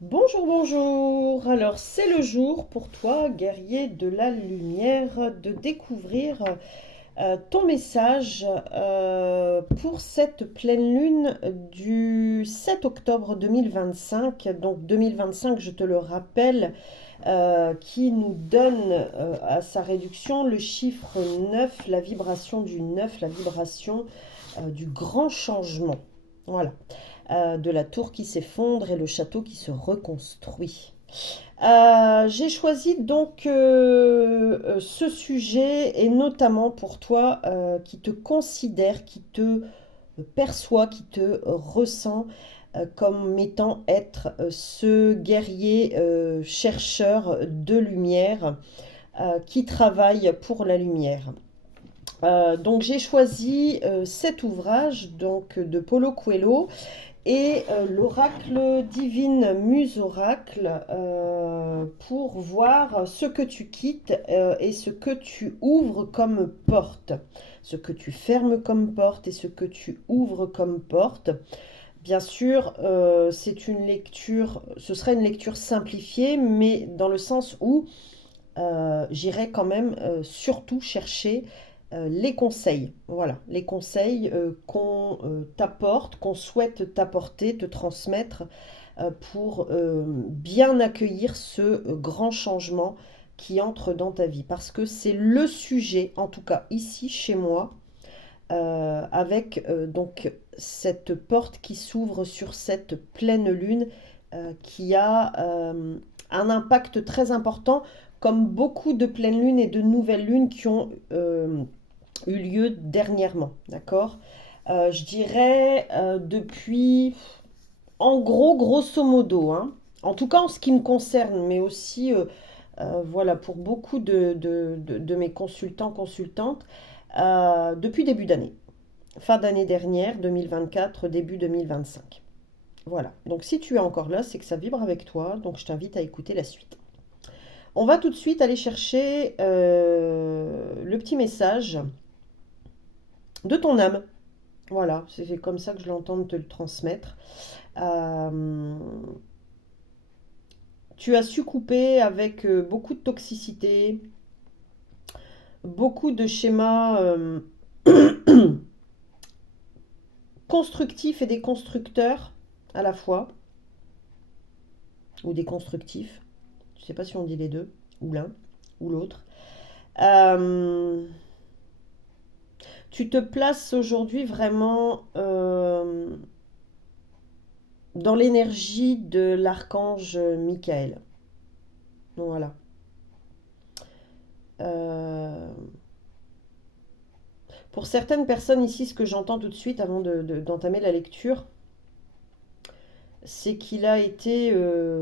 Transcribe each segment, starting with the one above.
Bonjour, bonjour. Alors, c'est le jour pour toi, guerrier de la lumière, de découvrir ton message pour cette pleine lune du 7 octobre 2025. Donc 2025, je te le rappelle, qui nous donne à sa réduction le chiffre 9, la vibration du 9, la vibration du grand changement. Voilà. De la tour qui s'effondre et le château qui se reconstruit. J'ai choisi donc ce sujet et notamment pour toi qui te considère, qui te perçoit, qui te ressent comme étant être ce guerrier chercheur de lumière qui travaille pour la lumière. Donc j'ai choisi cet ouvrage donc de Paulo Coelho et l'oracle divine muse oracle pour voir ce que tu quittes et ce que tu ouvres comme porte, ce que tu fermes comme porte et ce que tu ouvres comme porte. Bien sûr, c'est une lecture, ce serait une lecture simplifiée, mais dans le sens où j'irai quand même surtout chercher les conseils. Voilà, les conseils qu'on t'apporte, qu'on souhaite t'apporter, te transmettre pour bien accueillir ce grand changement qui entre dans ta vie. Parce que c'est le sujet, en tout cas ici chez moi, avec donc cette porte qui s'ouvre sur cette pleine lune qui a un impact très important, comme beaucoup de pleines lunes et de nouvelles lunes qui ont eu lieu dernièrement, d'accord. Je dirais depuis, en gros, grosso modo, hein, en tout cas en ce qui me concerne, mais aussi voilà, pour beaucoup de mes consultants, consultantes, depuis début d'année. Fin d'année dernière, 2024, début 2025. Voilà. Donc si tu es encore là, c'est que ça vibre avec toi. Donc je t'invite à écouter la suite. On va tout de suite aller chercher le petit message de ton âme. Voilà, c'est comme ça que je l'entends te le transmettre. Euh, Tu as su couper avec beaucoup de toxicité, beaucoup de schémas constructifs et déconstructeurs à la fois, ou déconstructifs. Je ne sais pas si on dit les deux, ou l'un, ou l'autre. Euh, Tu te places aujourd'hui vraiment dans l'énergie de l'archange Michael. Voilà. Euh, pour certaines personnes ici, ce que j'entends tout de suite avant d'entamer la lecture, c'est qu'il a été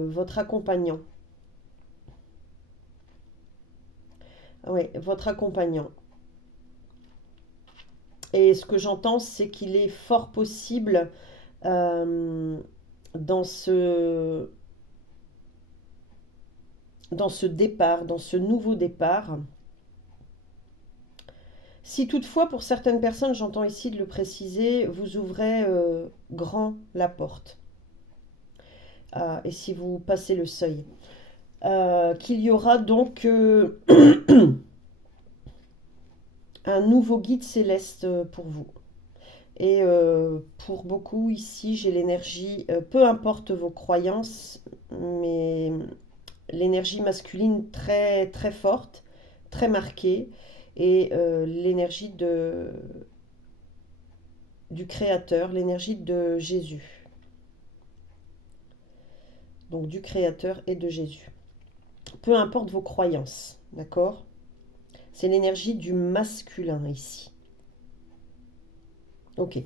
votre accompagnant. Oui, votre accompagnant. Et ce que j'entends, c'est qu'il est fort possible euh, dans ce, dans ce départ, dans ce nouveau départ. Si toutefois, pour certaines personnes, j'entends ici de le préciser, vous ouvrez grand la porte, et si vous passez le seuil, qu'il y aura donc un nouveau guide céleste pour vous. Et pour beaucoup ici, j'ai l'énergie, peu importe vos croyances, mais l'énergie masculine très très forte, très marquée, et l'énergie du Créateur, l'énergie de Jésus. Donc du Créateur et de Jésus. Peu importe vos croyances, d'accord. C'est l'énergie du masculin ici. Ok.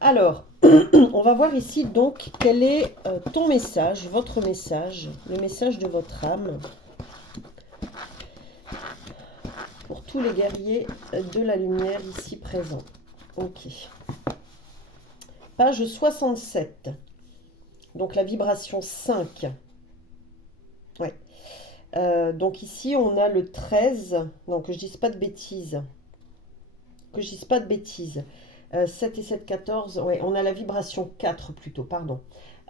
Alors, on va voir ici donc quel est ton message, votre message, le message de votre âme pour tous les guerriers de la lumière ici présents. Ok. Page 67. Donc la vibration 5. Ouais. Donc ici, on a le 13. Non, que je dise pas de bêtises. Que je dise pas de bêtises. 7 et 7, 14. Ouais, on a la vibration 4 plutôt, pardon.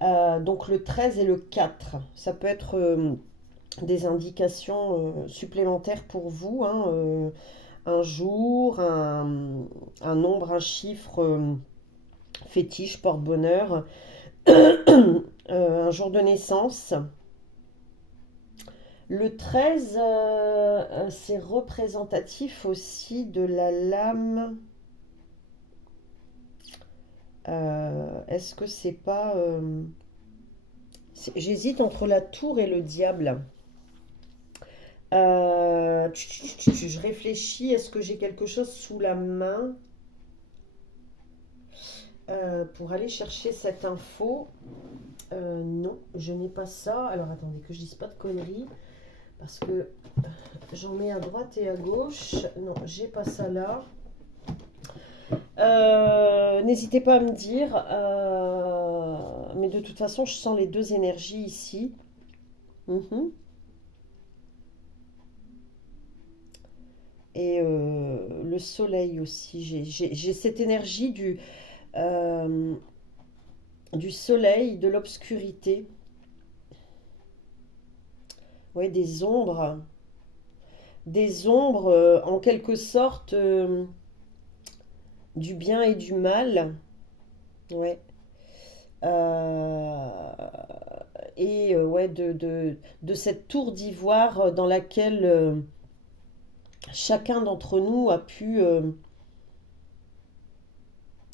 Donc le 13 et le 4. Ça peut être des indications supplémentaires pour vous, hein, un jour, un nombre, un chiffre fétiche, porte-bonheur, un jour de naissance. Le 13, c'est représentatif aussi de la lame. Est-ce que c'est pas... J'hésite entre la tour et le diable. Je réfléchis, est-ce que j'ai quelque chose sous la main pour aller chercher cette info? Non, je n'ai pas ça. Alors attendez que je dise pas de conneries, parce que j'en mets à droite et à gauche. Non, j'ai pas ça là. N'hésitez pas à me dire, mais de toute façon, je sens les deux énergies ici. Mhm. Et le soleil aussi. J'ai cette énergie euh, du soleil, de l'obscurité. Ouais, des ombres. Des ombres, en quelque sorte, du bien et du mal. Ouais. Euh, et ouais, de cette tour d'ivoire dans laquelle chacun d'entre nous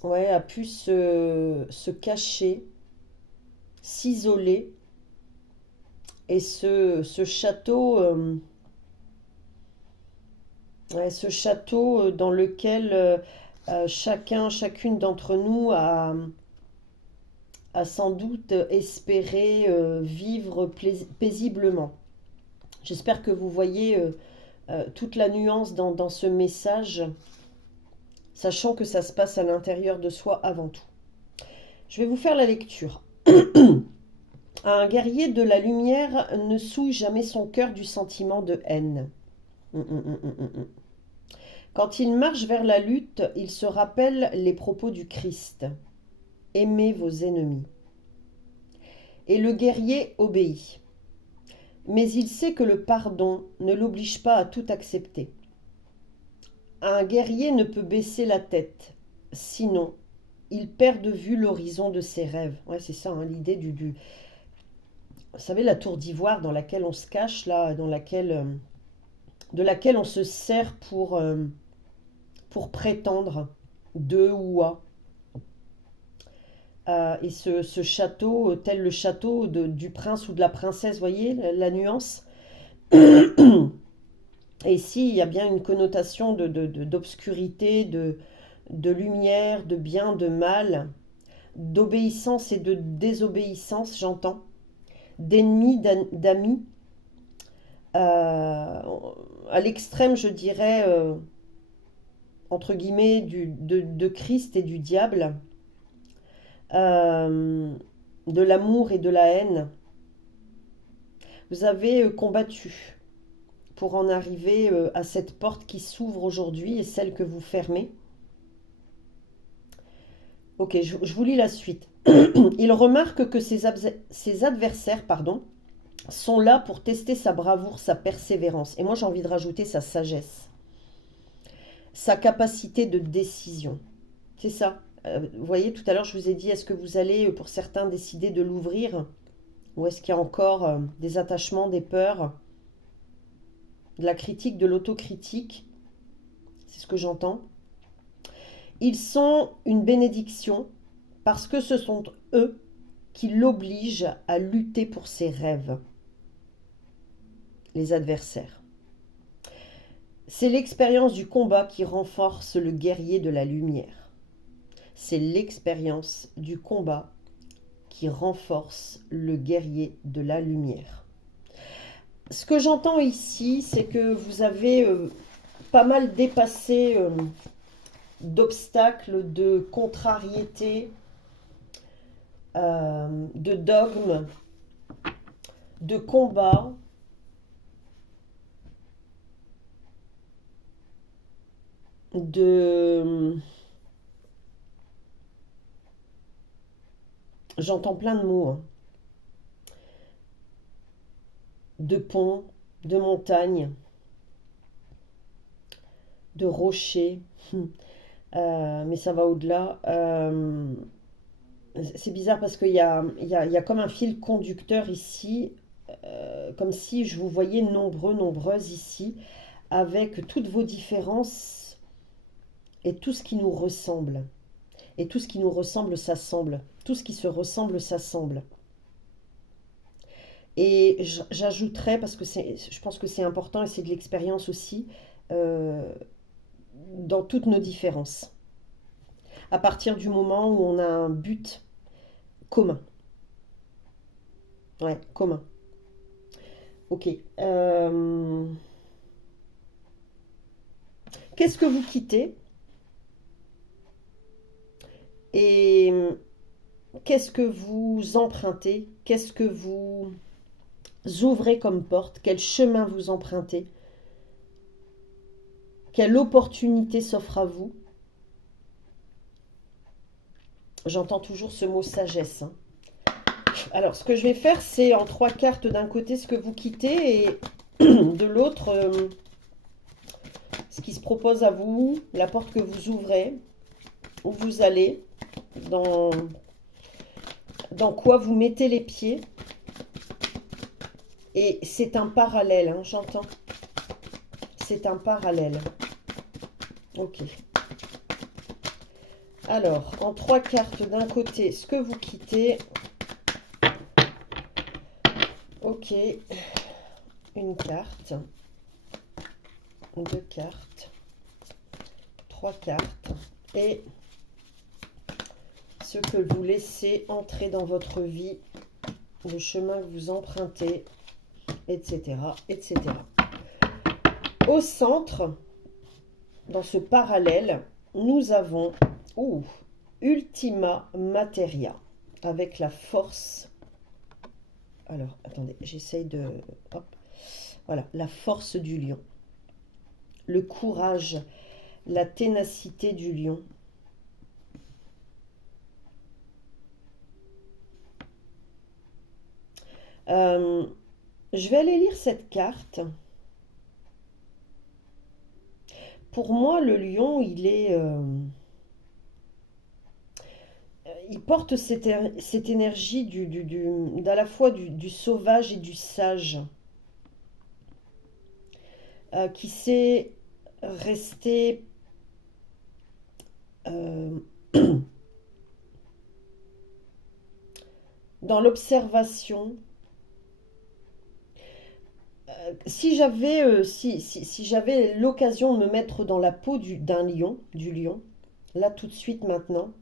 ouais, a pu se cacher, s'isoler. Et ce château, ouais, ce château dans lequel chacune d'entre nous a sans doute espéré vivre paisiblement. J'espère que vous voyez toute la nuance dans ce message, sachant que ça se passe à l'intérieur de soi avant tout. Je vais vous faire la lecture. Un guerrier de la lumière ne souille jamais son cœur du sentiment de haine. Quand il marche vers la lutte, il se rappelle les propos du Christ. Aimez vos ennemis. Et le guerrier obéit. Mais il sait que le pardon ne l'oblige pas à tout accepter. Un guerrier ne peut baisser la tête, sinon il perd de vue l'horizon de ses rêves. Ouais, c'est ça, hein, l'idée vous savez, la tour d'ivoire dans laquelle on se cache, là, de laquelle on se sert pour prétendre de ou à. Et ce château, tel le château du prince ou de la princesse, voyez la nuance. Et ici, il y a bien une connotation d'obscurité, de lumière, de bien, de mal, d'obéissance et de désobéissance, j'entends, d'ennemis, d'amis. Euh, à l'extrême, je dirais, entre guillemets, de Christ et du diable, euh, de l'amour et de la haine. Vous avez combattu pour en arriver à cette porte qui s'ouvre aujourd'hui et celle que vous fermez. Ok, je vous lis la suite. Il remarque que ses adversaires, pardon, sont là pour tester sa bravoure, sa persévérance. Et moi, j'ai envie de rajouter sa sagesse, sa capacité de décision. C'est ça. Vous voyez, tout à l'heure, je vous ai dit, est-ce que vous allez, pour certains, décider de l'ouvrir? Ou est-ce qu'il y a encore des attachements, des peurs, de la critique, de l'autocritique? C'est ce que j'entends. Ils sont une bénédiction parce que ce sont eux qui l'obligent à lutter pour ses rêves, les adversaires. C'est l'expérience du combat qui renforce le guerrier de la lumière. C'est l'expérience du combat qui renforce le guerrier de la lumière. Ce que j'entends ici, c'est que vous avez pas mal dépassé d'obstacles, de contrariétés, de dogmes, de combats, de... J'entends plein de mots, hein. De pont, de montagne, de rocher. Mais ça va au-delà. C'est bizarre parce qu'il y a comme un fil conducteur ici, comme si je vous voyais nombreux, nombreuses ici, avec toutes vos différences et tout ce qui nous ressemble. Et tout ce qui nous ressemble s'assemble. Tout ce qui se ressemble s'assemble. Et j'ajouterais, parce que je pense que c'est important et c'est de l'expérience aussi, euh, dans toutes nos différences. À partir du moment où on a un but commun. Ouais, commun. Ok. Qu'est-ce que vous quittez et qu'est-ce que vous empruntez? Qu'est-ce que vous ouvrez comme porte? Quel chemin vous empruntez? Quelle opportunité s'offre à vous? J'entends toujours ce mot sagesse, hein. Alors, ce que je vais faire, c'est en trois cartes d'un côté ce que vous quittez et de l'autre ce qui se propose à vous, la porte que vous ouvrez, où vous allez, dans, dans quoi vous mettez les pieds. Et c'est un parallèle, hein, j'entends. C'est un parallèle. Ok. Alors, en trois cartes d'un côté, ce que vous quittez. Ok. Une carte. Deux cartes. Trois cartes. Et ce que vous laissez entrer dans votre vie, le chemin que vous empruntez, etc., etc. Au centre, dans ce parallèle, nous avons Ultima Materia, avec la force. Alors, attendez, j'essaye de... Hop. Voilà, la force du lion. Le courage, la ténacité du lion. Je vais aller lire cette carte. Pour moi, le lion, il porte cette énergie d'à la fois du sauvage et du sage, qui sait rester euh, dans l'observation. Si j'avais l'occasion de me mettre dans la peau d'un lion, du lion, là tout de suite maintenant,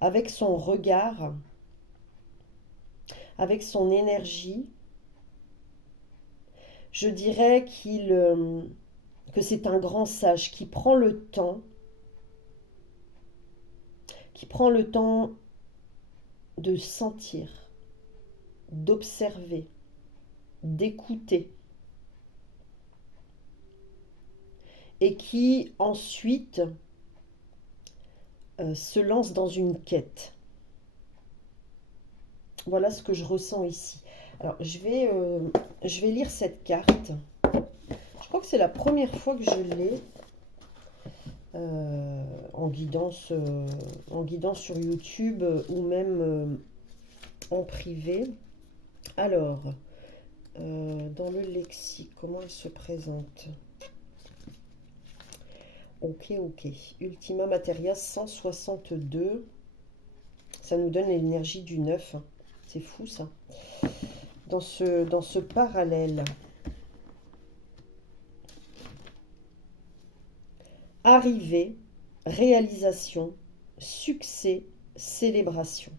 avec son regard, avec son énergie, je dirais que c'est un grand sage qui prend le temps de sentir, d'observer, d'écouter, et qui ensuite se lance dans une quête. Voilà ce que je ressens ici. Alors, je vais lire cette carte. Je crois que c'est la première fois que je l'ai en guidance sur YouTube ou même en privé. Alors, dans le lexique, comment elle se présente? Ok, ok. Ultima Materia 162. Ça nous donne l'énergie du 9. C'est fou ça. Dans ce parallèle. Arrivée, réalisation, succès, célébration.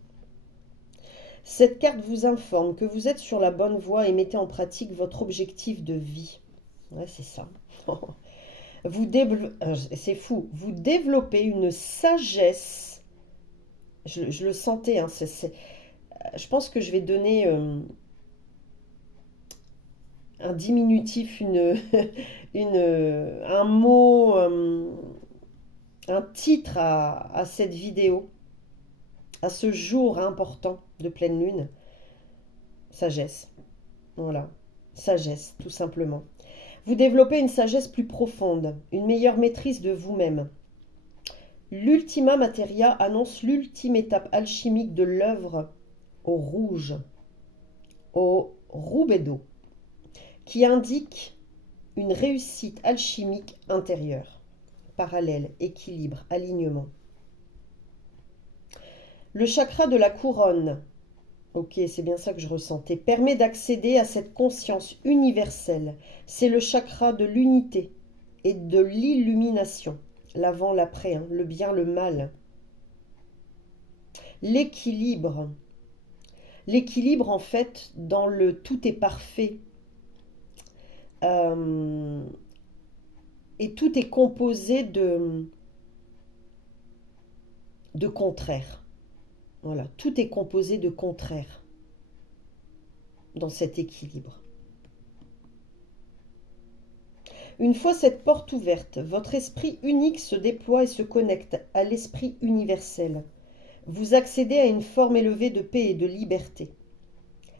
Cette carte vous informe que vous êtes sur la bonne voie et mettez en pratique votre objectif de vie. Ouais, c'est ça. C'est fou. Vous développez une sagesse. Je le sentais, hein, je pense que je vais donner un diminutif, un mot, un titre à cette vidéo. à ce jour important de pleine lune? Sagesse. Voilà. Sagesse, tout simplement. Vous développez une sagesse plus profonde, une meilleure maîtrise de vous-même. L'Ultima Materia annonce l'ultime étape alchimique de l'œuvre au rouge, au rubedo, qui indique une réussite alchimique intérieure, parallèle, équilibre, alignement. Le chakra de la couronne, ok, c'est bien ça que je ressentais, permet d'accéder à cette conscience universelle. C'est le chakra de l'unité et de l'illumination. L'avant, l'après, hein, le bien, le mal. L'équilibre. L'équilibre, en fait, dans le tout est parfait. Et tout est composé de contraires. Voilà, tout est composé de contraires dans cet équilibre. Une fois cette porte ouverte, votre esprit unique se déploie et se connecte à l'esprit universel. Vous accédez à une forme élevée de paix et de liberté.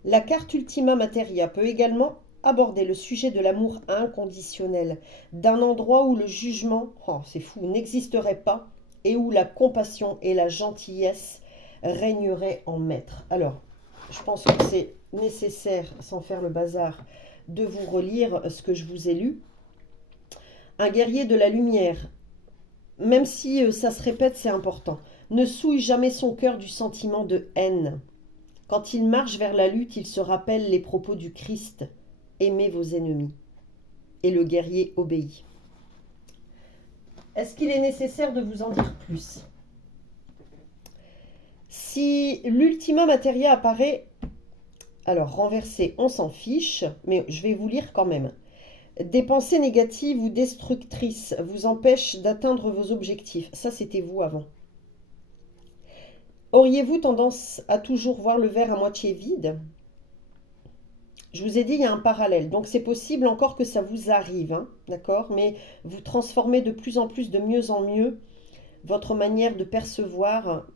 La carte Ultima Materia peut également aborder le sujet de l'amour inconditionnel, d'un endroit où le jugement, oh, c'est fou, n'existerait pas et où la compassion et la gentillesse régneraient en maître. Alors, je pense que c'est nécessaire, sans faire le bazar, de vous relire ce que je vous ai lu. Un guerrier de la lumière, même si ça se répète, c'est important, ne souille jamais son cœur du sentiment de haine. Quand il marche vers la lutte, il se rappelle les propos du Christ. Aimez vos ennemis. Et le guerrier obéit. Est-ce qu'il est nécessaire de vous en dire plus? Si l'Ultima Materia apparaît, alors renversé, on s'en fiche, mais je vais vous lire quand même. Des pensées négatives ou destructrices vous empêchent d'atteindre vos objectifs. Ça, c'était vous avant. Auriez-vous tendance à toujours voir le verre à moitié vide? Je vous ai dit, il y a un parallèle. Donc, c'est possible encore que ça vous arrive, hein, d'accord? Mais vous transformez de plus en plus, de mieux en mieux, votre manière de percevoir,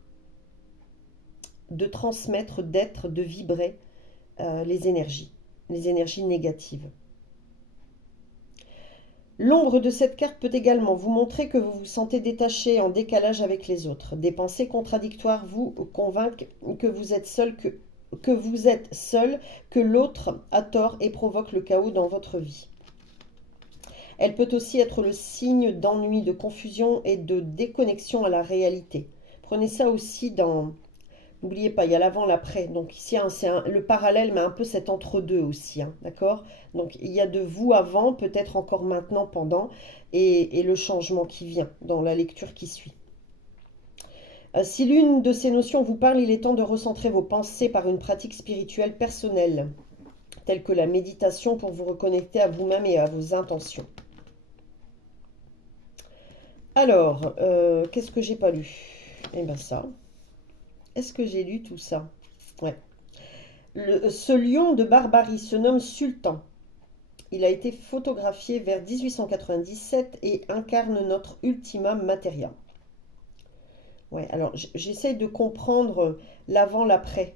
de transmettre, d'être, de vibrer les énergies négatives. L'ombre de cette carte peut également vous montrer que vous vous sentez détaché, en décalage avec les autres. Des pensées contradictoires vous convainquent que vous êtes seul, que l'autre a tort et provoque le chaos dans votre vie. Elle peut aussi être le signe d'ennui, de confusion et de déconnexion à la réalité. Prenez ça aussi dans... N'oubliez pas, il y a l'avant, l'après. Donc ici, hein, le parallèle, mais un peu cet entre-deux aussi, hein, d'accord? Donc il y a de vous avant, peut-être encore maintenant, pendant, et le changement qui vient dans la lecture qui suit. Si l'une de ces notions vous parle, il est temps de recentrer vos pensées par une pratique spirituelle personnelle, telle que la méditation pour vous reconnecter à vous-même et à vos intentions. Alors, qu'est-ce que j'ai pas lu? Eh bien ça... Est-ce que j'ai lu tout ça? Ouais. Ce lion de barbarie se nomme Sultan. Il a été photographié vers 1897 et incarne notre Ultima Materia. Ouais, alors j'essaye de comprendre l'avant, l'après.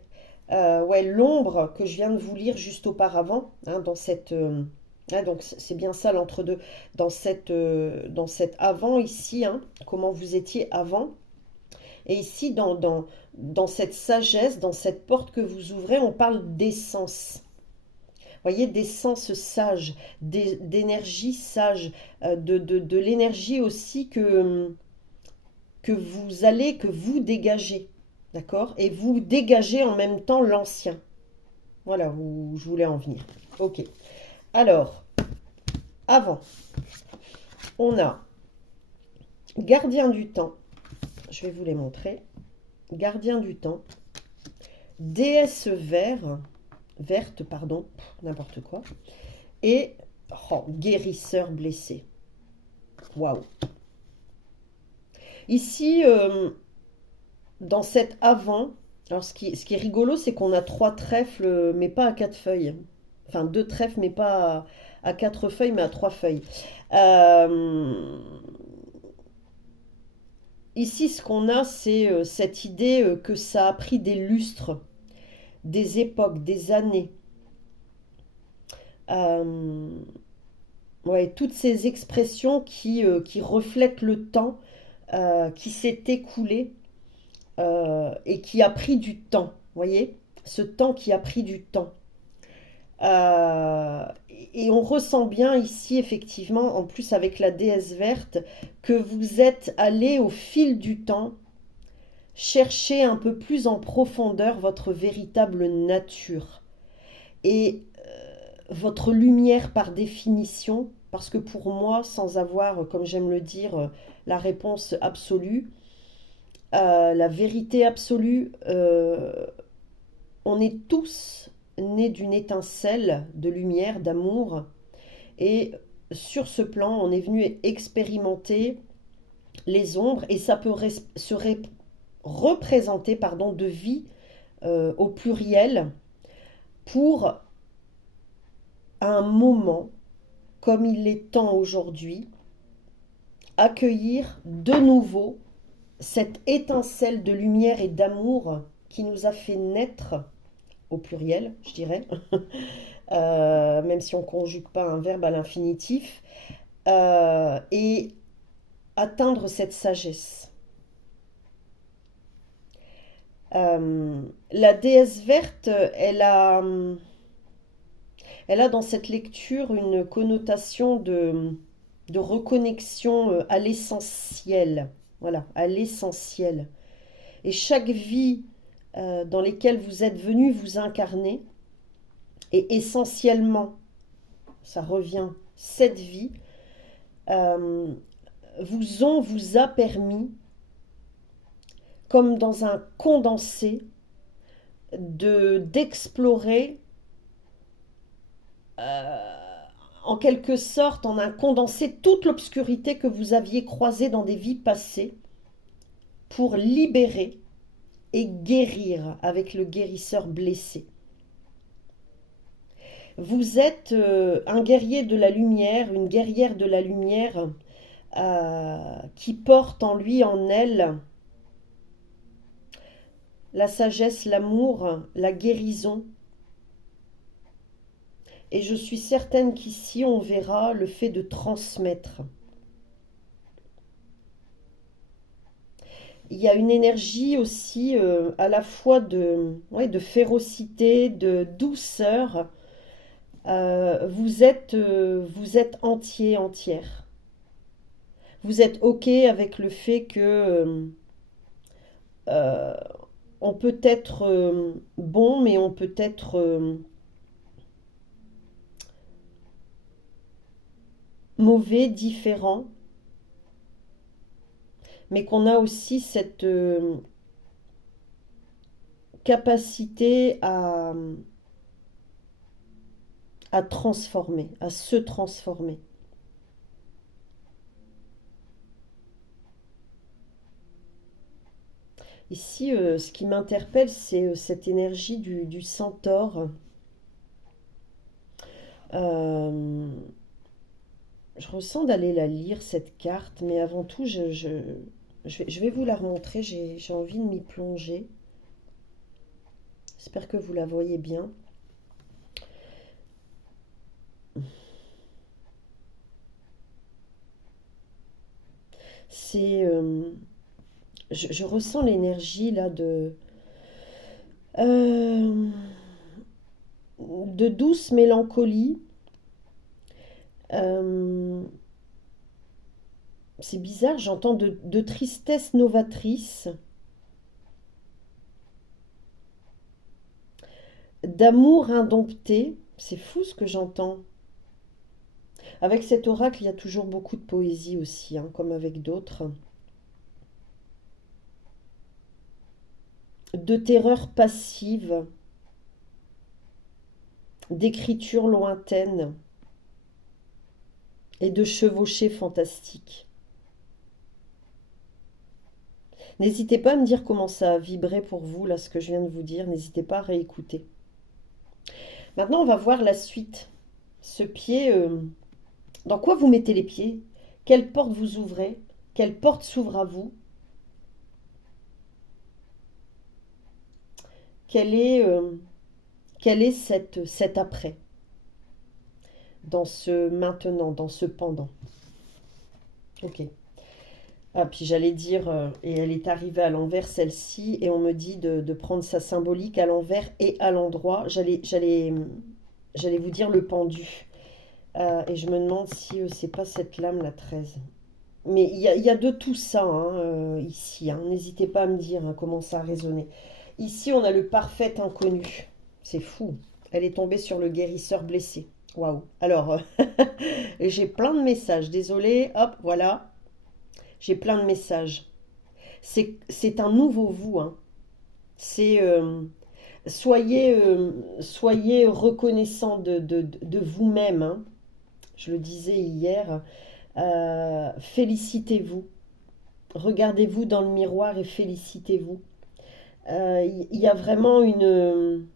Ouais, l'ombre que je viens de vous lire juste auparavant, hein, dans cette... donc c'est bien ça l'entre-deux. Dans cet avant ici, hein, comment vous étiez avant. Et ici, dans cette sagesse, dans cette porte que vous ouvrez, on parle d'essence. Vous voyez, d'essence sage, d'énergie sage, de l'énergie aussi que vous dégagez. D'accord? Et vous dégagez en même temps l'ancien. Voilà où je voulais en venir. Ok. Alors, avant, on a gardien du temps. Je vais vous les montrer. Gardien du temps, déesse verte, pardon, n'importe quoi, et guérisseur blessé. Waouh. Ici, dans cet avant, alors ce qui est rigolo, c'est qu'on a 3 trèfles, mais pas à 4 feuilles. Enfin, 2 trèfles, mais pas à 4 feuilles, mais à 3 feuilles. ici, ce qu'on a, c'est cette idée que ça a pris des lustres, des époques, des années. Euh, ouais, toutes ces expressions qui reflètent le temps qui s'est écoulé et qui a pris du temps. Voyez? Ce temps qui a pris du temps. Euh, et on ressent bien ici, effectivement, en plus avec la déesse verte, que vous êtes allé au fil du temps chercher un peu plus en profondeur votre véritable nature et votre lumière par définition, parce que pour moi, sans avoir, comme j'aime le dire, la réponse absolue, la vérité absolue, on est tous nés d'une étincelle de lumière, d'amour, et sur ce plan, on est venu expérimenter les ombres, et ça peut se représenter pardon, de vie au pluriel pour un moment, comme il est temps aujourd'hui, accueillir de nouveau cette étincelle de lumière et d'amour qui nous a fait naître, au pluriel, je dirais, même si on ne conjugue pas un verbe à l'infinitif, et atteindre cette sagesse. La déesse verte, elle a dans cette lecture une connotation de reconnexion à l'essentiel. Voilà, à l'essentiel. Et chaque vie dans lesquelles vous êtes venu vous incarner, et essentiellement, ça revient, cette vie, euh, vous a permis, comme dans un condensé, d'explorer en quelque sorte, en un condensé, toute l'obscurité que vous aviez croisée dans des vies passées pour libérer et guérir avec le guérisseur blessé. Vous êtes un guerrier de la lumière, une guerrière de la lumière qui porte en lui, en elle, la sagesse, l'amour, la guérison. Et je suis certaine qu'ici, on verra le fait de transmettre. Il y a une énergie aussi à la fois de férocité, de douceur. Vous êtes entier, entière. Vous êtes OK avec le fait que euh, on peut être bon, mais on peut être mauvais, différent, mais qu'on a aussi cette capacité à transformer, à se transformer. Ici, ce qui m'interpelle, c'est cette énergie du centaure. Euh, je ressens d'aller la lire, cette carte, mais avant tout, je vais vous la remontrer, j'ai envie de m'y plonger. J'espère que vous la voyez bien. C'est, je ressens l'énergie là euh, de douce mélancolie. Euh, c'est bizarre, j'entends de tristesse novatrice, d'amour indompté. C'est fou ce que j'entends. Avec cet oracle, il y a toujours beaucoup de poésie aussi, hein, comme avec d'autres. De terreur passive, d'écriture lointaine et de chevauchée fantastique. N'hésitez pas à me dire comment ça a vibré pour vous, là, ce que je viens de vous dire. N'hésitez pas à réécouter. Maintenant, on va voir la suite. Ce pied, dans quoi vous mettez les pieds? Quelle porte vous ouvrez? Quelle porte s'ouvre à vous? quel est, quel est cet après, dans ce maintenant, dans ce pendant. Ok. Ah, puis j'allais dire, et elle est arrivée à l'envers, celle-ci, et on me dit de prendre sa symbolique à l'envers et à l'endroit. J'allais vous dire le pendu. Et je me demande si c'est pas cette lame, la 13. Mais il y a de tout ça hein, ici. Hein. N'hésitez pas à me dire hein, comment ça a résonné. Ici, on a le parfait inconnu. C'est fou. Elle est tombée sur le guérisseur blessé. Waouh. Alors, j'ai plein de messages. Désolée. Hop, voilà. J'ai plein de messages. C'est un nouveau vous. Hein. C'est soyez reconnaissant de vous-même. Hein. Je le disais hier. Félicitez-vous. Regardez-vous dans le miroir et félicitez-vous. Il y a vraiment une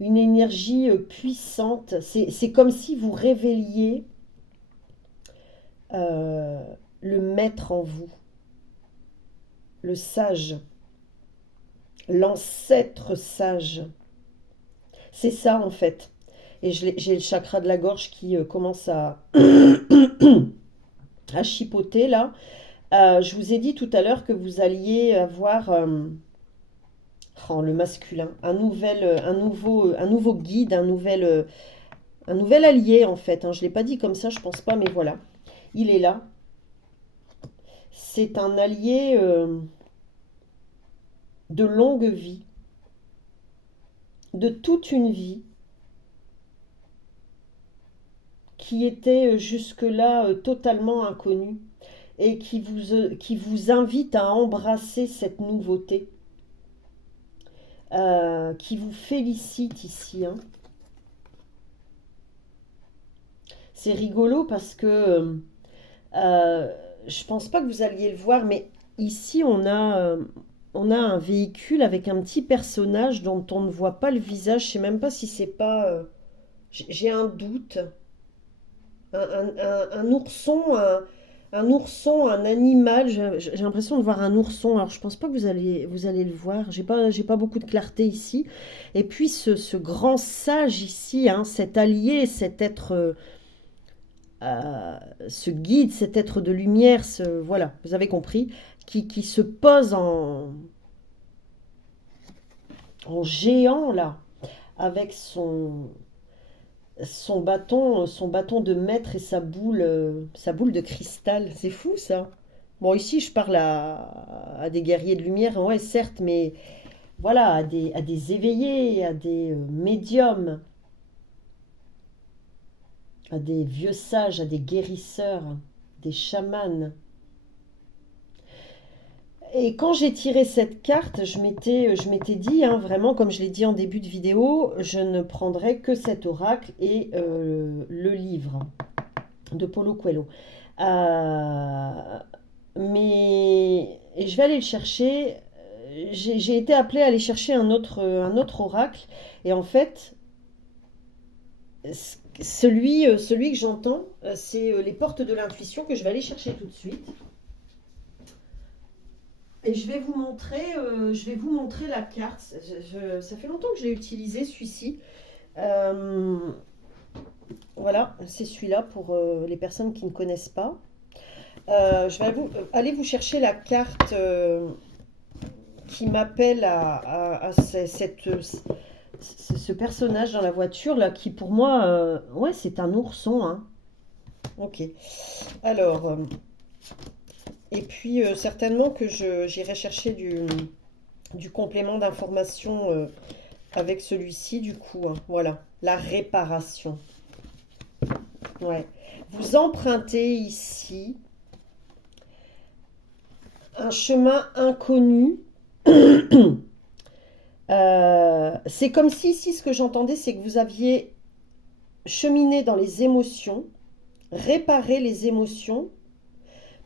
énergie puissante. C'est comme si vous révéliez euh, le maître en vous, le sage, l'ancêtre sage. C'est ça en fait. Et j'ai le chakra de la gorge qui commence à chipoter là. Je vous ai dit tout à l'heure que vous alliez avoir oh, le masculin, un nouveau guide, un nouvel allié en fait. Hein. Je ne l'ai pas dit comme ça, je pense pas, mais voilà. Il est là. C'est un allié de longue vie, de toute une vie, qui était jusque-là totalement inconnu et qui vous invite à embrasser cette nouveauté, qui vous félicite ici. Hein. C'est rigolo parce que je pense pas que vous alliez le voir, mais ici on a un véhicule avec un petit personnage dont on ne voit pas le visage. Je sais même pas si c'est pas. J'ai un doute. Un ourson, un ourson, un animal. J'ai l'impression de voir un ourson. Alors je pense pas que vous allez le voir. J'ai pas beaucoup de clarté ici. Et puis ce grand sage ici, hein, cet allié, cet être. Ce guide, cet être de lumière, voilà, vous avez compris, qui se pose en géant là, avec son bâton de maître et sa boule de cristal. C'est fou ça. Bon, ici je parle à des guerriers de lumière, ouais, certes, mais voilà, à des éveillés, à des médiums, à des vieux sages, à des guérisseurs, des chamans. Et quand j'ai tiré cette carte, je m'étais dit, hein, vraiment, comme je l'ai dit en début de vidéo, je ne prendrai que cet oracle et le livre de Paulo Coelho. Euh, mais et je vais aller le chercher. J'ai été appelée à aller chercher un autre oracle. Et en fait, celui que j'entends, c'est les portes de l'intuition que je vais aller chercher tout de suite. Et je vais vous montrer la carte. Ça fait longtemps que je l'ai utilisé, celui-ci. Euh, voilà, c'est celui-là pour les personnes qui ne connaissent pas. Je vais aller vous chercher la carte qui m'appelle à ce personnage dans la voiture, là, qui pour moi, ouais, c'est un ourson. Hein. Ok. Alors, et puis certainement que j'irai chercher du complément d'information avec celui-ci, du coup. Hein. Voilà, la réparation. Ouais. Vous empruntez ici un chemin inconnu. C'est comme si, ici, ce que j'entendais, c'est que vous aviez cheminé dans les émotions, réparé les émotions,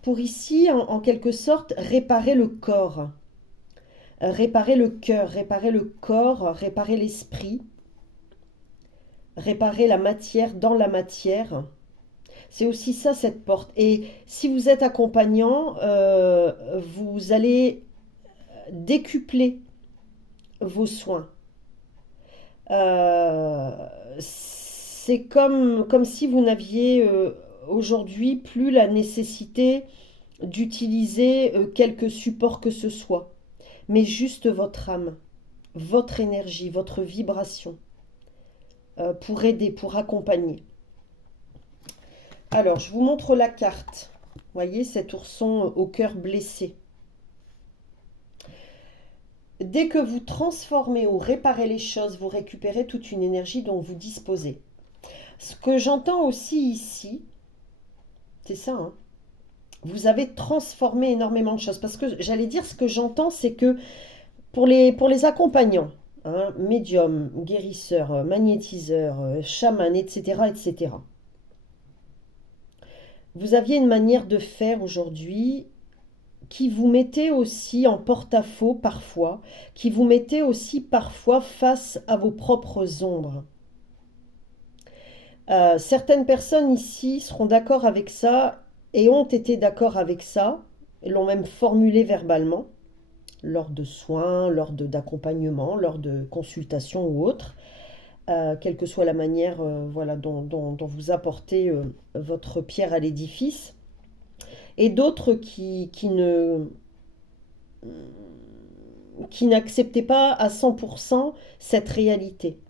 pour ici, en quelque sorte, réparer le corps, réparer le cœur, réparer le corps, réparer l'esprit, réparer la matière dans la matière. C'est aussi ça, cette porte. Et si vous êtes accompagnant, vous allez décupler vos soins. Euh, c'est comme si vous n'aviez aujourd'hui plus la nécessité d'utiliser quelque support que ce soit, mais juste votre âme, votre énergie, votre vibration pour aider, pour accompagner. Alors, je vous montre la carte. Vous voyez cet ourson au cœur blessé. Dès que vous transformez ou réparez les choses, vous récupérez toute une énergie dont vous disposez. Ce que j'entends aussi ici, c'est ça, hein, vous avez transformé énormément de choses. Parce que j'allais dire, ce que j'entends, c'est que pour les accompagnants, hein, médiums, guérisseurs, magnétiseurs, chamans, etc., etc., vous aviez une manière de faire aujourd'hui qui vous mettait aussi en porte-à-faux parfois, qui vous mettait aussi parfois face à vos propres ombres. Certaines personnes ici seront d'accord avec ça et ont été d'accord avec ça, et l'ont même formulé verbalement, lors de soins, d'accompagnement, lors de consultations ou autres, quelle que soit la manière voilà, dont vous apportez votre pierre à l'édifice, et d'autres qui n'acceptaient pas à 100% cette réalité.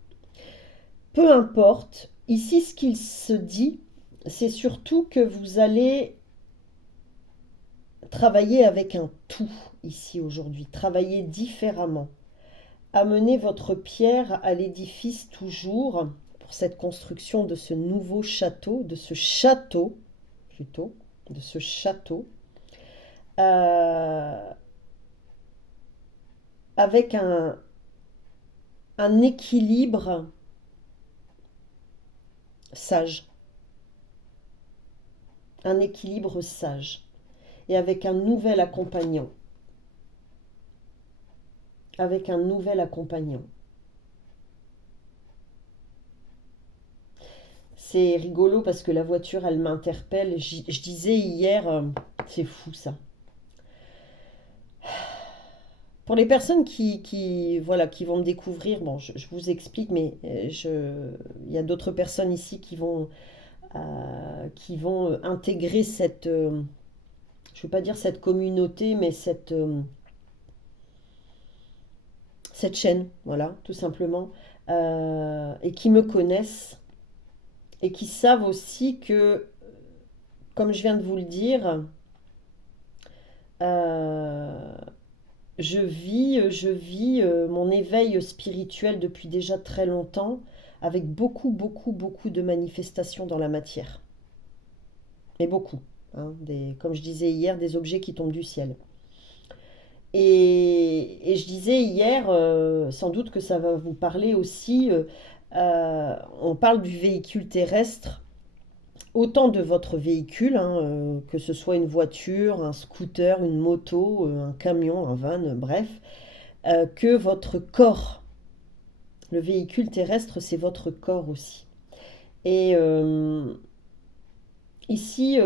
Peu importe, ici ce qu'il se dit, c'est surtout que vous allez travailler avec un tout ici aujourd'hui, travailler différemment, amener votre pierre à l'édifice toujours pour cette construction de ce nouveau château, de ce château plutôt, de ce château, euh, avec un équilibre sage, un équilibre sage, et avec un nouvel accompagnant, avec un nouvel accompagnant. C'est rigolo parce que la voiture, elle m'interpelle. Je disais hier, c'est fou ça. Pour les personnes voilà, qui vont me découvrir, bon, je vous explique, mais il y a d'autres personnes ici qui vont intégrer cette, je ne veux pas dire cette communauté, mais cette chaîne, voilà, tout simplement, et qui me connaissent et qui savent aussi que, comme je viens de vous le dire, euh, je vis mon éveil spirituel depuis déjà très longtemps, avec beaucoup, beaucoup, beaucoup de manifestations dans la matière. Mais beaucoup, hein, comme je disais hier, des objets qui tombent du ciel. Et je disais hier, sans doute que ça va vous parler aussi, on parle du véhicule terrestre, autant de votre véhicule, hein, que ce soit une voiture, un scooter, une moto, un camion, un van, bref, que votre corps. Le véhicule terrestre, c'est votre corps aussi. Et ici,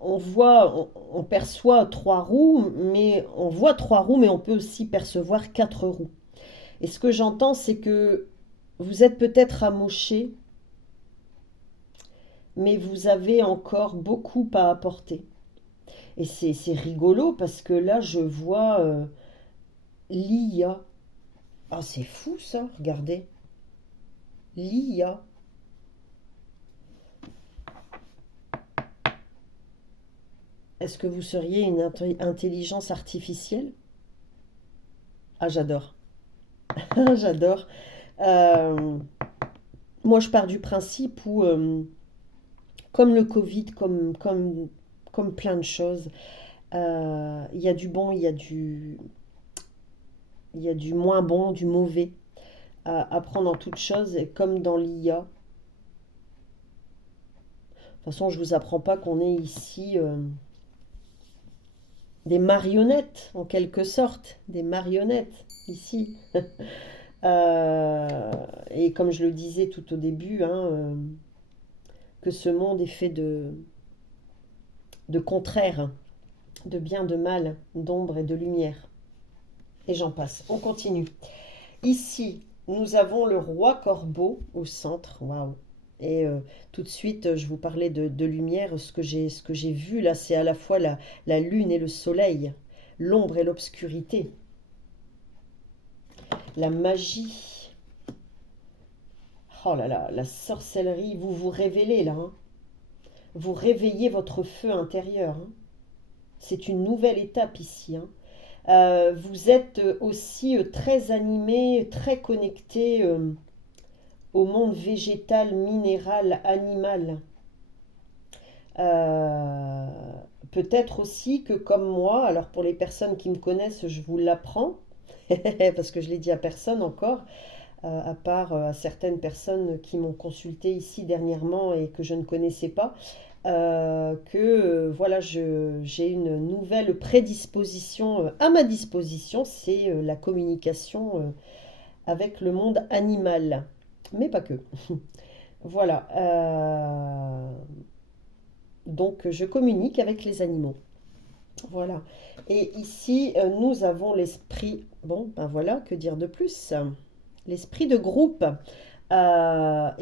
on perçoit trois roues, mais on voit trois roues, mais on peut aussi percevoir quatre roues. Et ce que j'entends, c'est que vous êtes peut-être amoché, mais vous avez encore beaucoup à apporter. Et c'est rigolo parce que là, je vois l'IA. Ah, c'est fou ça, regardez. L'IA. Est-ce que vous seriez une intelligence artificielle? Ah, j'adore. J'adore. Euh, Moi, je pars du principe où, comme le Covid, comme plein de choses, il y a du bon, il y a du moins bon, du mauvais à prendre en toute chose, et comme dans l'IA. De toute façon, je ne vous apprends pas qu'on est ici des marionnettes, en quelque sorte, des marionnettes ici. Et comme je le disais tout au début, hein, que ce monde est fait de contraires, de bien, de mal, d'ombre et de lumière. Et j'en passe. On continue. Ici, nous avons le roi corbeau au centre. Waouh! Et tout de suite, je vous parlais de lumière. Ce que j'ai vu là, c'est à la fois la lune et le soleil, l'ombre et l'obscurité, la magie. Oh là là, la sorcellerie. Vous vous révélez là, hein. Vous réveillez votre feu intérieur, hein. C'est une nouvelle étape ici, hein. Vous êtes aussi très animé, très connecté au monde végétal, minéral, animal. Euh, Peut-être aussi que comme moi, alors pour les personnes qui me connaissent, je vous l'apprends, parce que je l'ai dit à personne encore, à part à certaines personnes qui m'ont consulté ici dernièrement et que je ne connaissais pas, que voilà, j'ai une nouvelle prédisposition à ma disposition, c'est la communication avec le monde animal, mais pas que. Voilà, donc je communique avec les animaux. Voilà. Et ici, nous avons l'esprit, bon, ben voilà, que dire de plus? L'esprit de groupe. Je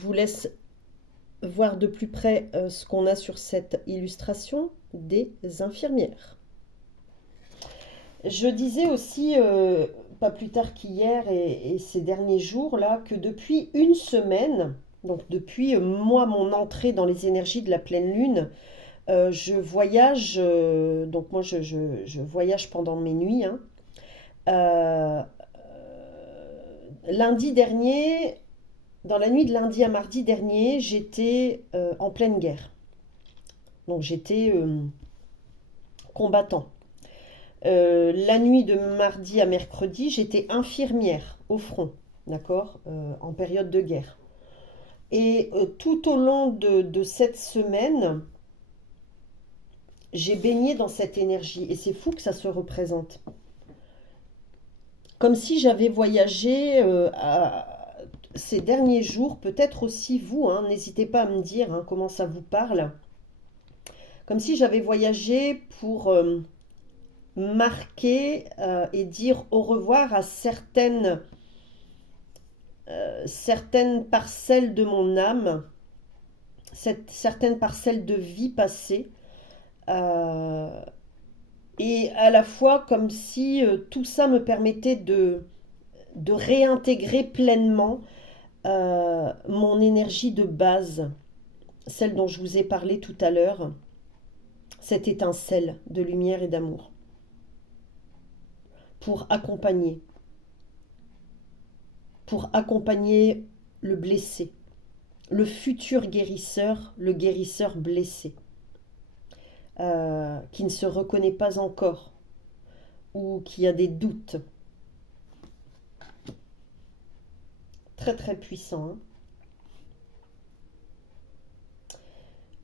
vous laisse voir de plus près ce qu'on a sur cette illustration des infirmières. Je disais aussi, pas plus tard qu'hier et ces derniers jours-là, que depuis une semaine, donc depuis moi, mon entrée dans les énergies de la pleine lune, je voyage, donc moi je voyage pendant mes nuits, hein. Euh, Lundi dernier, dans la nuit de lundi à mardi dernier, j'étais en pleine guerre. Donc j'étais combattant. La nuit de mardi à mercredi, j'étais infirmière au front, d'accord, en période de guerre. Et tout au long de cette semaine, j'ai baigné dans cette énergie. Et c'est fou que ça se représente. Comme si j'avais voyagé ces derniers jours, peut-être aussi vous, hein, n'hésitez pas à me dire hein, comment ça vous parle. Comme si j'avais voyagé pour marquer et dire au revoir à certaines parcelles de mon âme, certaines parcelles de vie passée, euh, et à la fois comme si tout ça me permettait de réintégrer pleinement mon énergie de base, celle dont je vous ai parlé tout à l'heure, cette étincelle de lumière et d'amour, pour accompagner, pour accompagner le blessé, le futur guérisseur, le guérisseur blessé, qui ne se reconnaît pas encore ou qui a des doutes. Très très puissant, hein.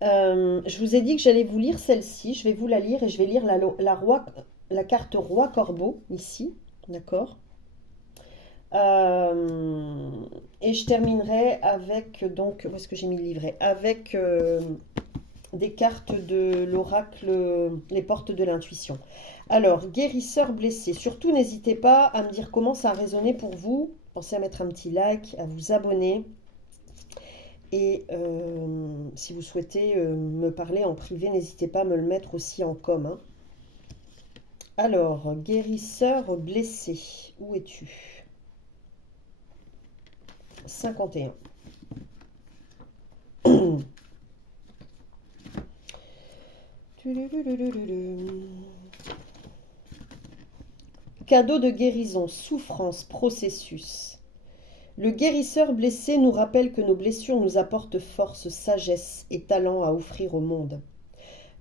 Je vous ai dit que j'allais vous lire celle-ci. Je vais vous la lire et je vais lire la carte roi corbeau ici. D'accord. Et je terminerai avec, donc, où est-ce que j'ai mis le livret? Avec des cartes de l'oracle, les portes de l'intuition. Alors, guérisseur blessé. Surtout, n'hésitez pas à me dire comment ça a résonné pour vous. Pensez à mettre un petit like, à vous abonner. Et si vous souhaitez me parler en privé, n'hésitez pas à me le mettre aussi en com, hein. Alors, guérisseur blessé, où es-tu? 51. Cadeau de guérison, souffrance, processus. Le guérisseur blessé nous rappelle que nos blessures nous apportent force, sagesse et talent à offrir au monde.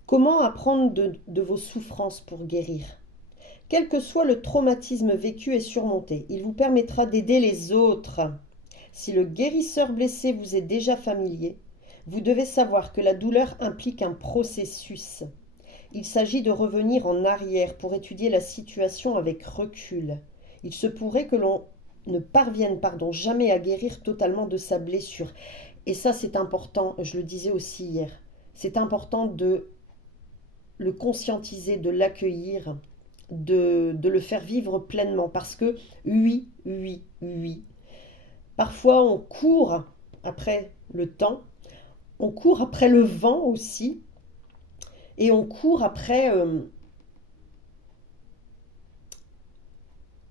Comment apprendre de vos souffrances pour guérir? Quel que soit le traumatisme vécu et surmonté, il vous permettra d'aider les autres. Si le guérisseur blessé vous est déjà familier, vous devez savoir que la douleur implique un processus. Il s'agit de revenir en arrière pour étudier la situation avec recul. Il se pourrait que l'on ne parvienne jamais à guérir totalement de sa blessure. Et ça, c'est important, je le disais aussi hier. C'est important de le conscientiser, de l'accueillir, de le faire vivre pleinement. Parce que oui, oui, oui. Parfois, on court après le temps, on court après le vent aussi, et on court après,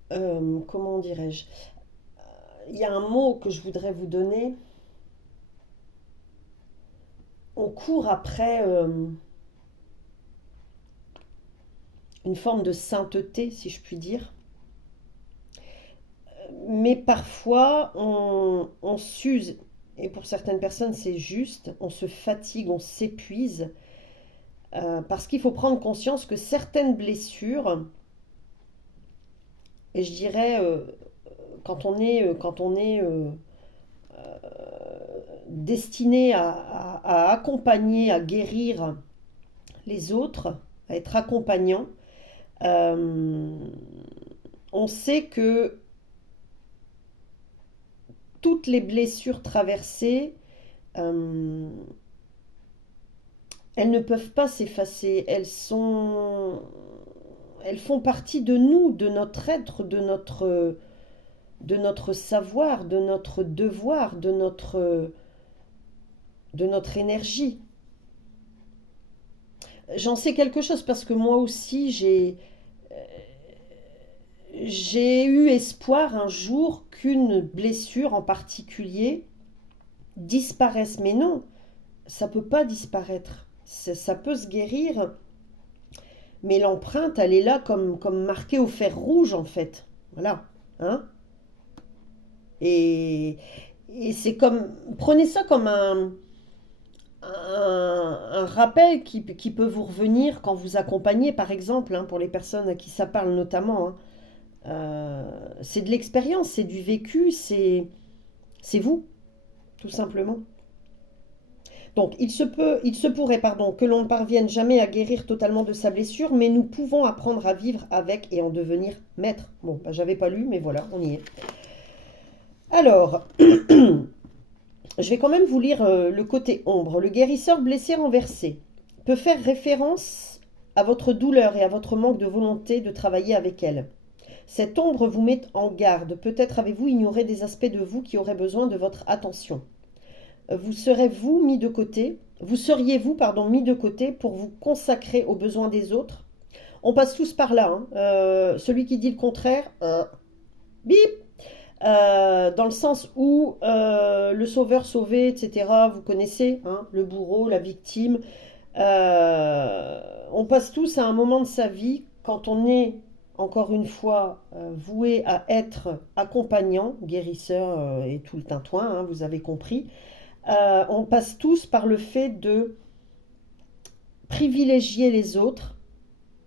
comment dirais-je, il y a un mot que je voudrais vous donner, on court après une forme de sainteté, si je puis dire, mais parfois on s'use, et pour certaines personnes c'est juste, on se fatigue, on s'épuise, parce qu'il faut prendre conscience que certaines blessures, et je dirais quand on est destiné à accompagner, à guérir les autres, à être accompagnant, euh, on sait que toutes les blessures traversées, euh, elles ne peuvent pas s'effacer. Elles font partie de nous, de notre être, de notre savoir, de notre devoir, de notre énergie. J'en sais quelque chose parce que moi aussi, j'ai eu espoir un jour qu'une blessure en particulier disparaisse. Mais non, ça peut pas disparaître. Ça peut se guérir, mais l'empreinte, elle est là comme marquée au fer rouge, en fait. Voilà. Hein? Et, et c'est comme... Prenez ça comme un rappel qui peut vous revenir quand vous accompagnez, par exemple, hein, pour les personnes à qui ça parle notamment. Hein. C'est de l'expérience, c'est du vécu, c'est vous, tout simplement. Donc, il se pourrait, pardon, que l'on ne parvienne jamais à guérir totalement de sa blessure, mais nous pouvons apprendre à vivre avec et en devenir maître. Bon, bah, j'avais pas lu, mais voilà, on y est. Alors, je vais quand même vous lire le côté ombre. Le guérisseur blessé renversé peut faire référence à votre douleur et à votre manque de volonté de travailler avec elle. Cette ombre vous met en garde. Peut-être avez-vous ignoré des aspects de vous qui auraient besoin de votre attention. Vous seriez-vous, pardon, mis de côté pour vous consacrer aux besoins des autres. On passe tous par là. Hein. Celui qui dit le contraire, bip, dans le sens où le sauveur sauvé, etc., vous connaissez, hein, le bourreau, la victime. On passe tous à un moment de sa vie quand on est, encore une fois, voué à être accompagnant, guérisseur et tout le tintouin, hein, vous avez compris. On passe tous par le fait de privilégier les autres,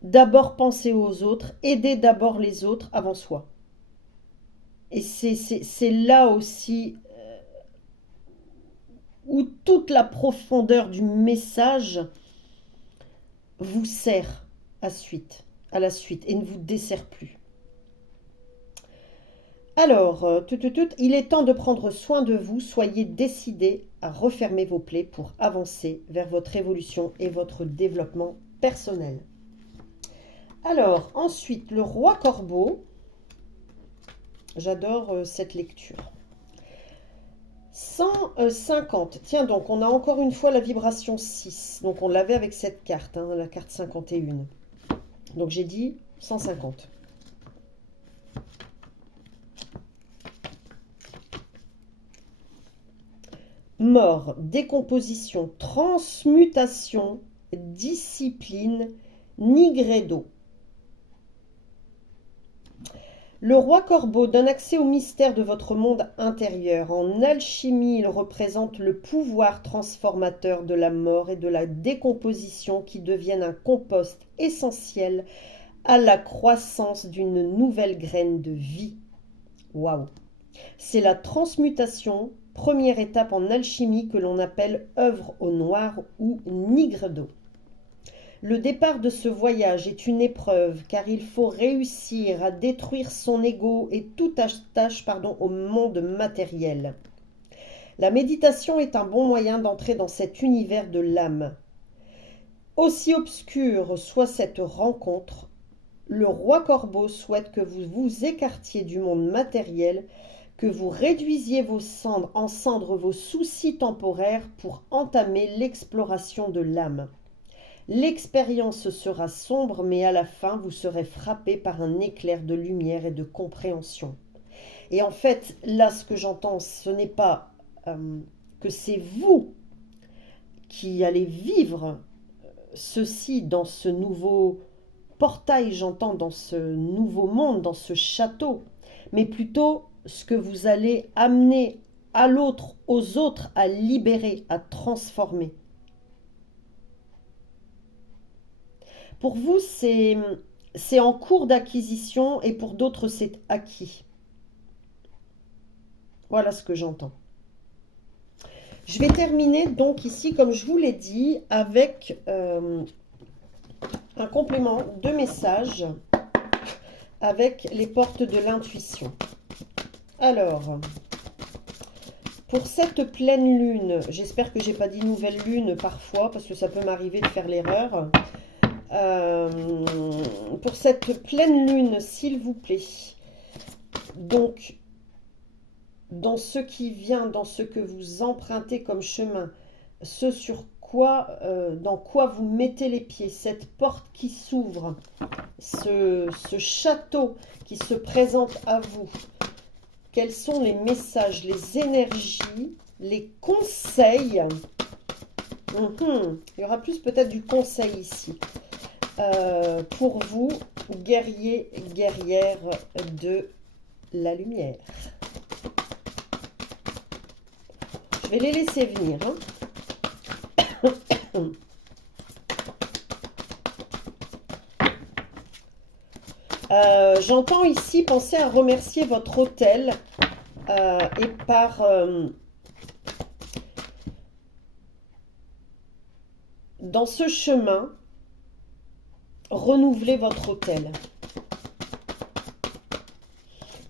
d'abord penser aux autres, aider d'abord les autres avant soi. Et c'est là aussi où toute la profondeur du message vous sert à la suite et ne vous dessert plus. Alors, il est temps de prendre soin de vous. Soyez décidés à refermer vos plaies pour avancer vers votre évolution et votre développement personnel. Alors, ensuite, le roi Corbeau. J'adore cette lecture. 150. Tiens donc, on a encore une fois la vibration 6. Donc, on l'avait avec cette carte, hein, la carte 51. Donc, j'ai dit 150. Mort, décomposition, transmutation, discipline, nigredo. Le roi Corbeau donne accès au mystère de votre monde intérieur. En alchimie, il représente le pouvoir transformateur de la mort et de la décomposition qui deviennent un compost essentiel à la croissance d'une nouvelle graine de vie. Waouh! C'est la transmutation, première étape en alchimie que l'on appelle œuvre au noir ou nigredo. Le départ de ce voyage est une épreuve car il faut réussir à détruire son ego et toute attache au monde matériel. La méditation est un bon moyen d'entrer dans cet univers de l'âme. Aussi obscure soit cette rencontre, le roi Corbeau souhaite que vous vous écartiez du monde matériel, que vous réduisiez en cendres vos soucis temporaires pour entamer l'exploration de l'âme. L'expérience sera sombre, mais à la fin, vous serez frappé par un éclair de lumière et de compréhension. Et en fait, là, ce que j'entends, ce n'est pas que c'est vous qui allez vivre ceci dans ce nouveau portail, j'entends, dans ce nouveau monde, dans ce château, mais plutôt ce que vous allez amener à l'autre, aux autres, à libérer, à transformer. Pour vous, c'est en cours d'acquisition et pour d'autres, c'est acquis. Voilà ce que j'entends. Je vais terminer donc ici, comme je vous l'ai dit, avec un complément de message avec les portes de l'intuition. Alors, pour cette pleine lune, j'espère que j'ai pas dit nouvelle lune parfois, parce que ça peut m'arriver de faire l'erreur. Pour cette pleine lune, s'il vous plaît, donc, dans ce qui vient, dans ce que vous empruntez comme chemin, ce sur quoi, dans quoi vous mettez les pieds, cette porte qui s'ouvre, ce château qui se présente à vous, quels sont les messages, les énergies, les conseils. Il y aura plus peut-être du conseil ici. Pour vous, guerriers, guerrières de la lumière. Je vais les laisser venir. J'entends ici penser à remercier votre hôtel et par dans ce chemin, renouveler votre hôtel.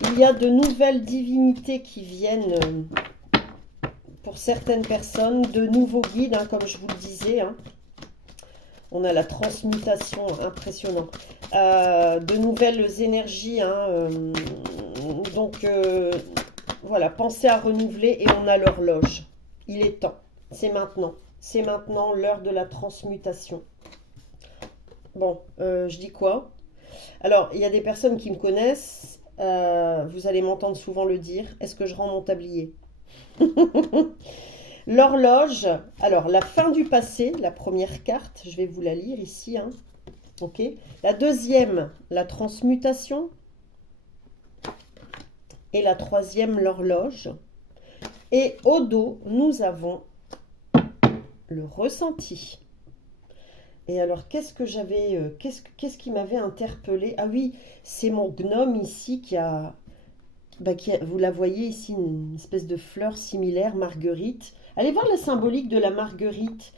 Il y a de nouvelles divinités qui viennent pour certaines personnes, de nouveaux guides, comme je vous le disais. On a la transmutation, impressionnant. De nouvelles énergies. Donc, voilà, pensez à renouveler et on a l'horloge. Il est temps. C'est maintenant. C'est maintenant l'heure de la transmutation. Bon, je dis quoi? Alors, il y a des personnes qui me connaissent. Vous allez m'entendre souvent le dire. Est-ce que je rends mon tablier? L'horloge, alors la fin du passé, la première carte, je vais vous la lire ici. Ok. La deuxième, la transmutation. Et la troisième, l'horloge. Et au dos, nous avons le ressenti. Et alors, qu'est-ce que j'avais, qu'est-ce qui m'avait interpellé? Ah oui, c'est mon gnome ici qui a, vous la voyez ici, une espèce de fleur similaire, marguerite. Allez voir la symbolique de la marguerite.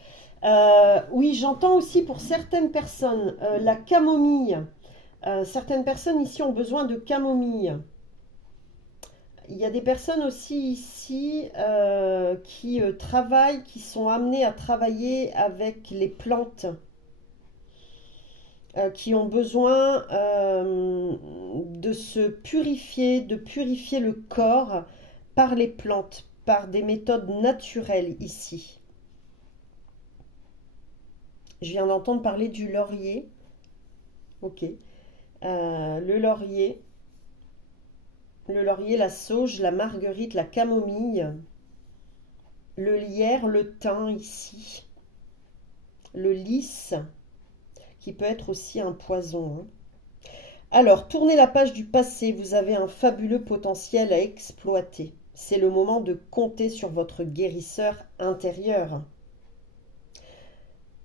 Oui, j'entends aussi pour certaines personnes la camomille. Certaines personnes ici ont besoin de camomille. Il y a des personnes aussi ici qui travaillent, qui sont amenées à travailler avec les plantes, qui ont besoin de se purifier, de purifier le corps par les plantes, par des méthodes naturelles ici. Je viens d'entendre parler du laurier. Ok. Le laurier, la sauge, la marguerite, la camomille, le lierre, le thym ici, le lys, qui peut être aussi un poison. Alors, tournez la page du passé, vous avez un fabuleux potentiel à exploiter. C'est le moment de compter sur votre guérisseur intérieur.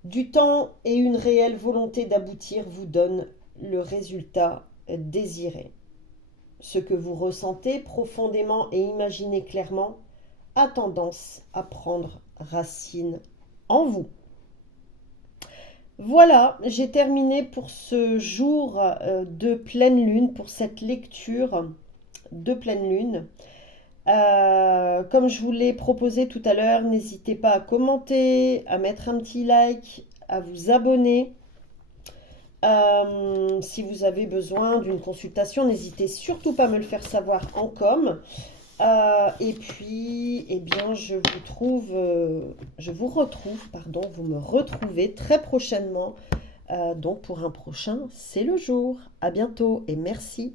Du temps et une réelle volonté d'aboutir vous donnent le résultat désiré. Ce que vous ressentez profondément et imaginez clairement a tendance à prendre racine en vous. Voilà, j'ai terminé pour ce jour de pleine lune, pour cette lecture de pleine lune. Comme je vous l'ai proposé tout à l'heure, n'hésitez pas à commenter, à mettre un petit like, à vous abonner. Si vous avez besoin d'une consultation, n'hésitez surtout pas à me le faire savoir en com. Et puis, eh bien, je vous retrouve, pardon, vous me retrouvez très prochainement, donc pour un prochain C'est le jour. À bientôt et merci.